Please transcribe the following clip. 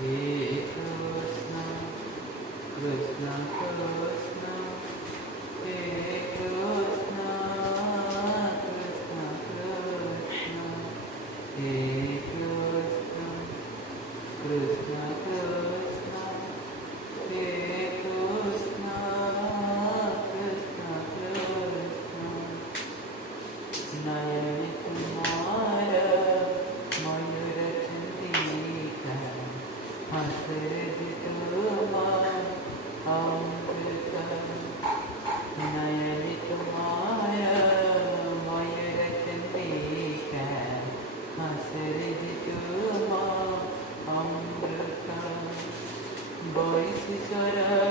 हे Krishna Krishna Krishna हे Krishna Krishna Krishna हे Krishna Krishna Krishna हे Krishna Krishna Krishna नयन Kumar मयूर Chandrika हसरद तुमान अमृत नयन Kumar मयूर Chandrika हसरद तुमान अमृत वैश्वर